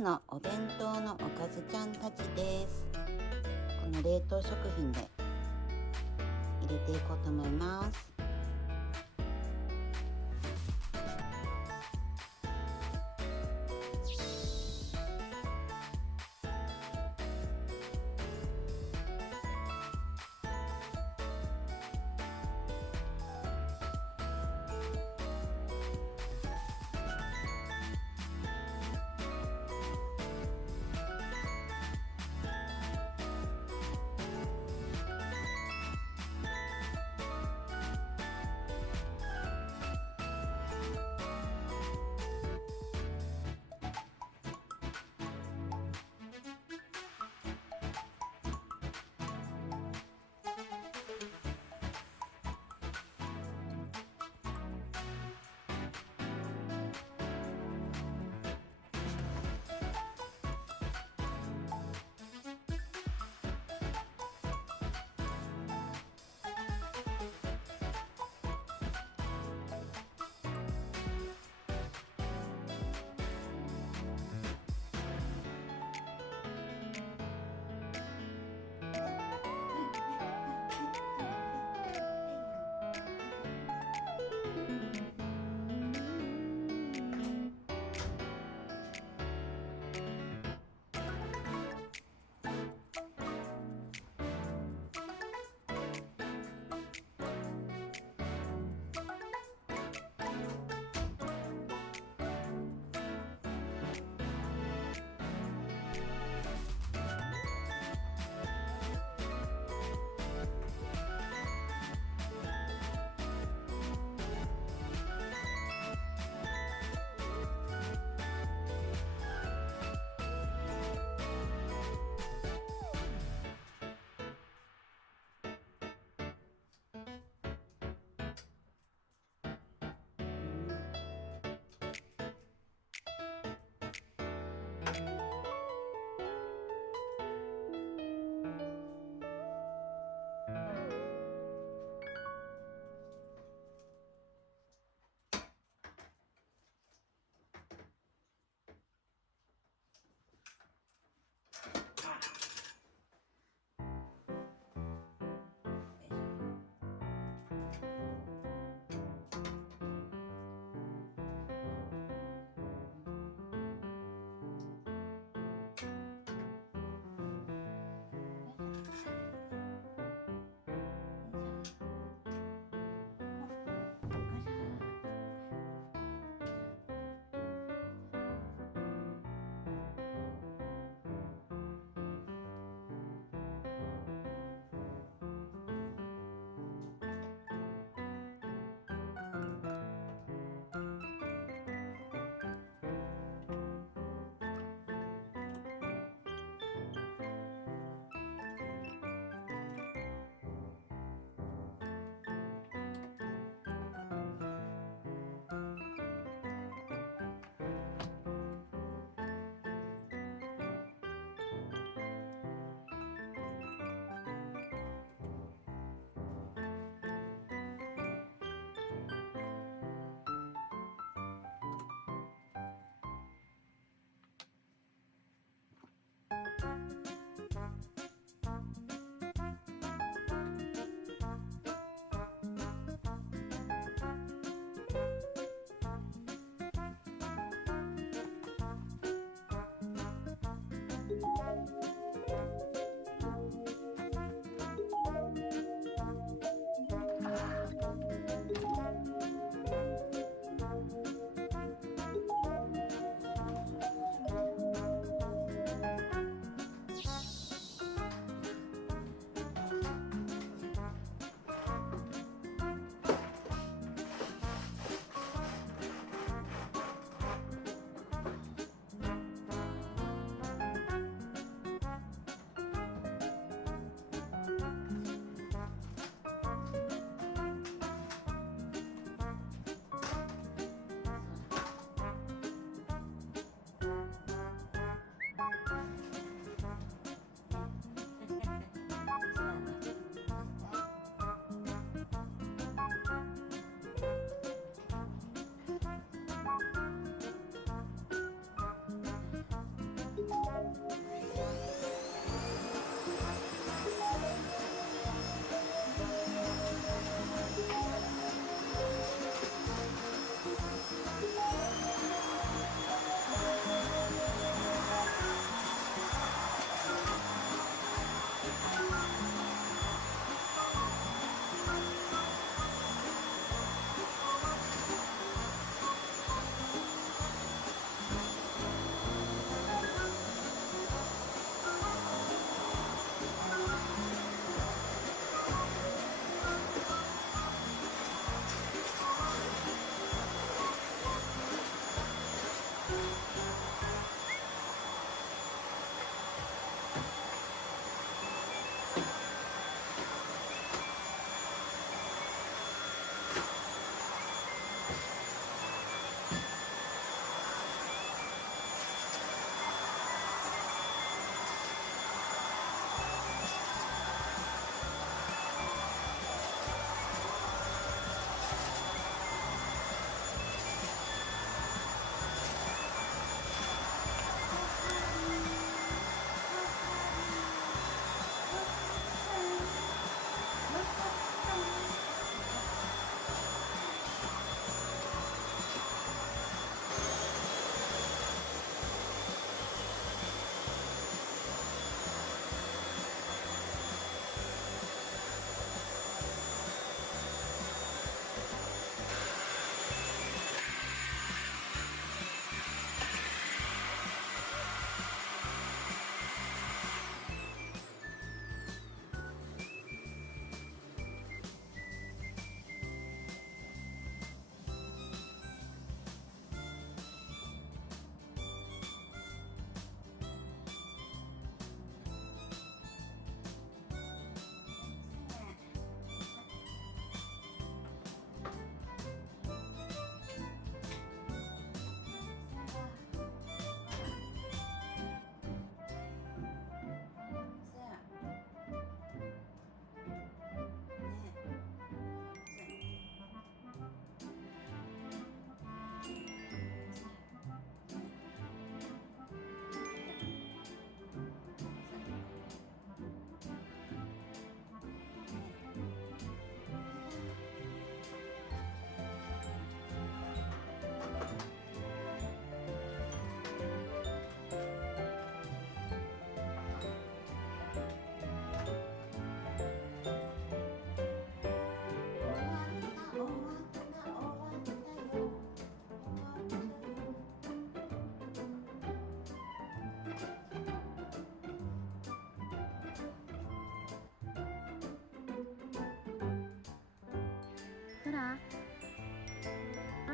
日のお弁当のおかずちゃんたちです。この冷凍食品で入れていこうと思います。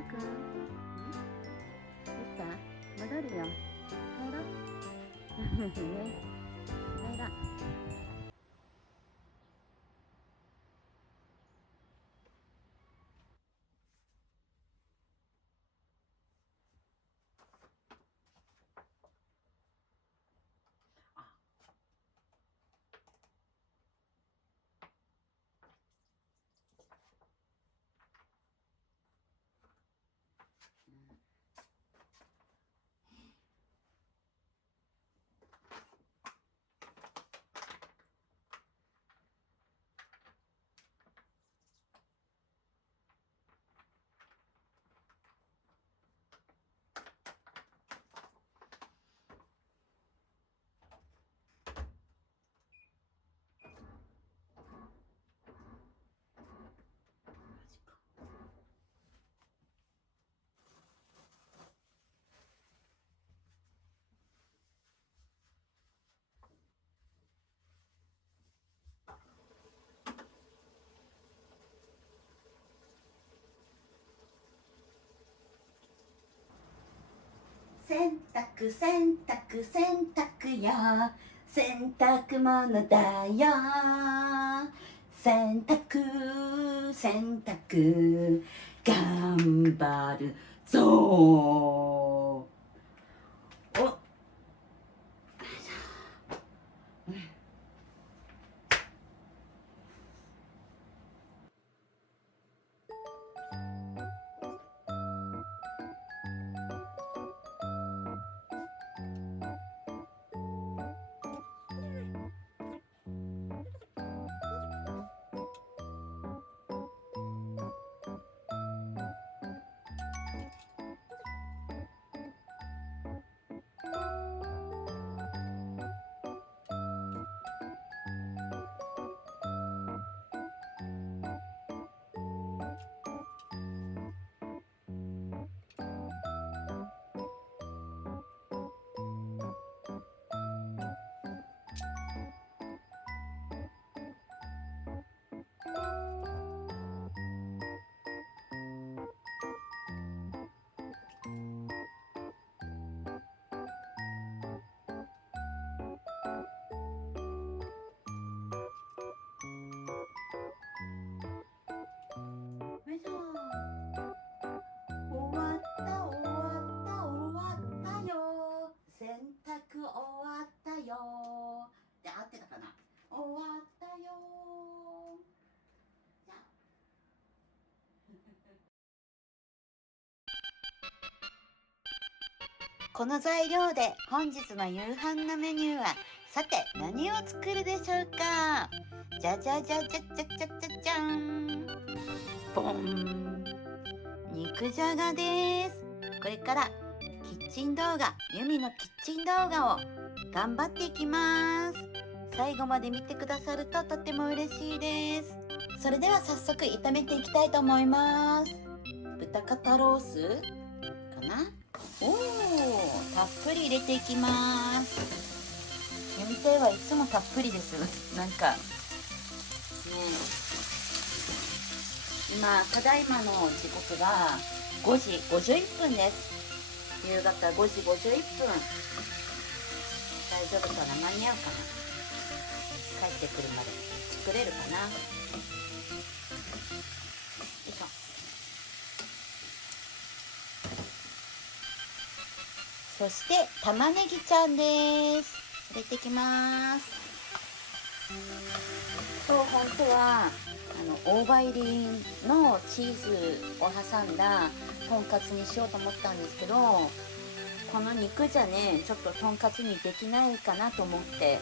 くん、どうした？戻るよ。帰ろう。ね、帰ろう。洗濯洗濯洗濯よ、洗濯物だよ、洗濯洗濯頑張るぞ。お、終わった終わった終わったよ、洗濯終わったよって合ってたかな。終わったよ。じゃあこの材料で本日の夕飯のメニューは、さて何を作るでしょうか。じゃじゃじゃじゃじゃじゃじゃじゃん、ボン、肉じゃがです。これからキッチン動画、ユミのキッチン動画を頑張っていきます。最後まで見てくださるととても嬉しいです。それでは早速炒めていきたいと思います。豚肩ロースかな。おー、たっぷり入れていきます。ユミ亭はいつもたっぷりです。なんかね、今ただいまの時刻が5時51分です。夕方5時51分。大丈夫かな、間に合うかな。帰ってくるまで作れるかな。よいしょ。そして玉ねぎちゃんです。入れていきます。そう、本当は大葉入りのチーズを挟んだとんかつにしようと思ったんですけど、この肉じゃね、ちょっととんかつにできないかなと思って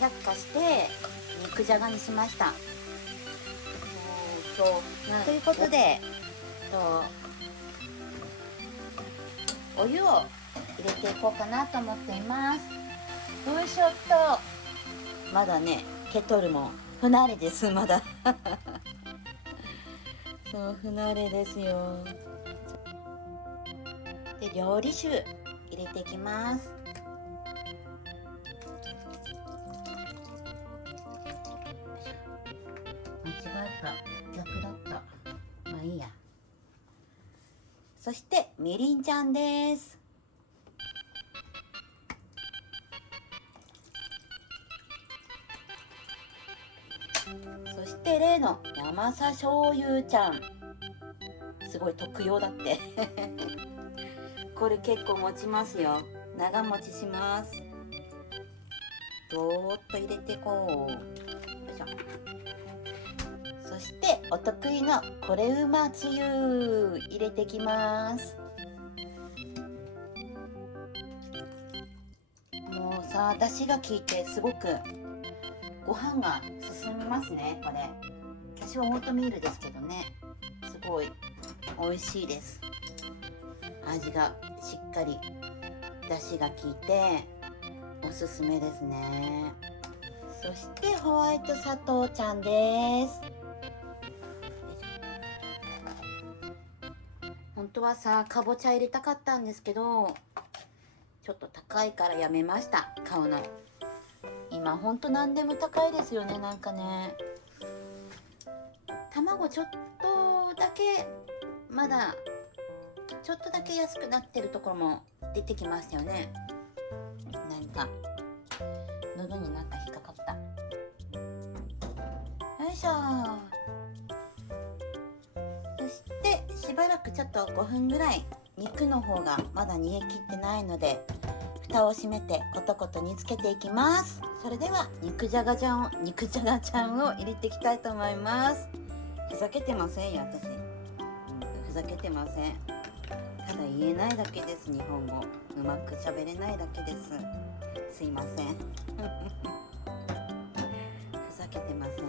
却下して肉じゃがにしました。ということで、お湯を入れていこうかなと思っています。よいしょっと。まだね、ケトルも不慣れです。まだそう不慣れですよ。で、料理酒入れていきます。間違えた、逆だった。まあいいや。そしてみりんちゃんです。そして例の山佐醤油ちゃん、すごい特用だってこれ結構持ちますよ。長持ちします。どーっと入れてこう。よいしょ。そしてお得意のこれうまつゆ入れてきます。もうさ、出汁が効いてすごくご飯が進みますね。これ私はオートミールですけどね、すごい美味しいです。味がしっかり出汁が効いておすすめですね。そしてホワイト砂糖ちゃんです。本当はさ、かぼちゃ入れたかったんですけど、ちょっと高いからやめました、買うの。今ほんと何でも高いですよね。なんかね、卵ちょっとだけ、まだちょっとだけ安くなってるところも出てきましたよね。なんか喉になんか引っかかった。よいしょ。そしてしばらくちょっと5分ぐらい、肉の方がまだ煮え切ってないので蓋を閉めてコトコト煮つけていきます。それでは肉じゃがちゃんを入れていきたいと思います。ふざけてませんよ、私。ふざけてません。ただ言えないだけです。日本語うまく喋れないだけです。すいませんふざけてません。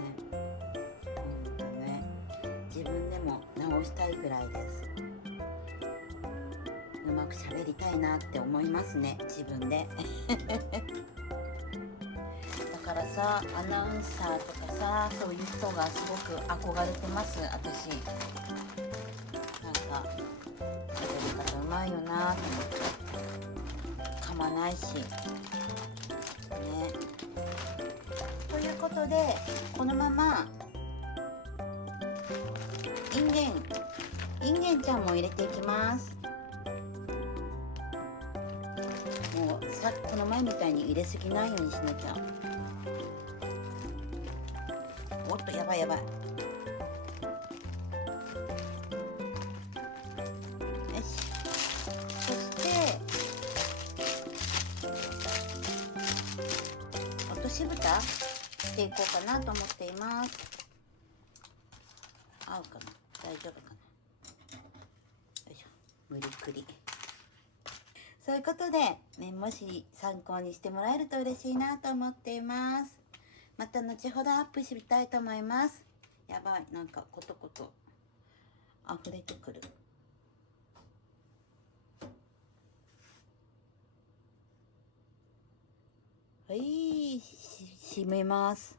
ね、自分でも直したいくらいです。うまく喋りたいなって思いますね、自分でだからさ、アナウンサーとかさ、そういう人がすごく憧れてます、私。なんか喋り方うまいよなと思って、噛まないしね。ということで、このままインゲンちゃんも入れていきます。もうさ、この前みたいに入れすぎないようにしなきゃ。おっと、やばいやばい。よし。そして落とし蓋していこうかなと思っています。合うかな、大丈夫かな。よいしょ、無理くり。そういうことで、ね、もし参考にしてもらえると嬉しいなと思っています。また後ほどアップしたいと思います。やばい、なんかコトコト溢れてくる。はい、閉めます。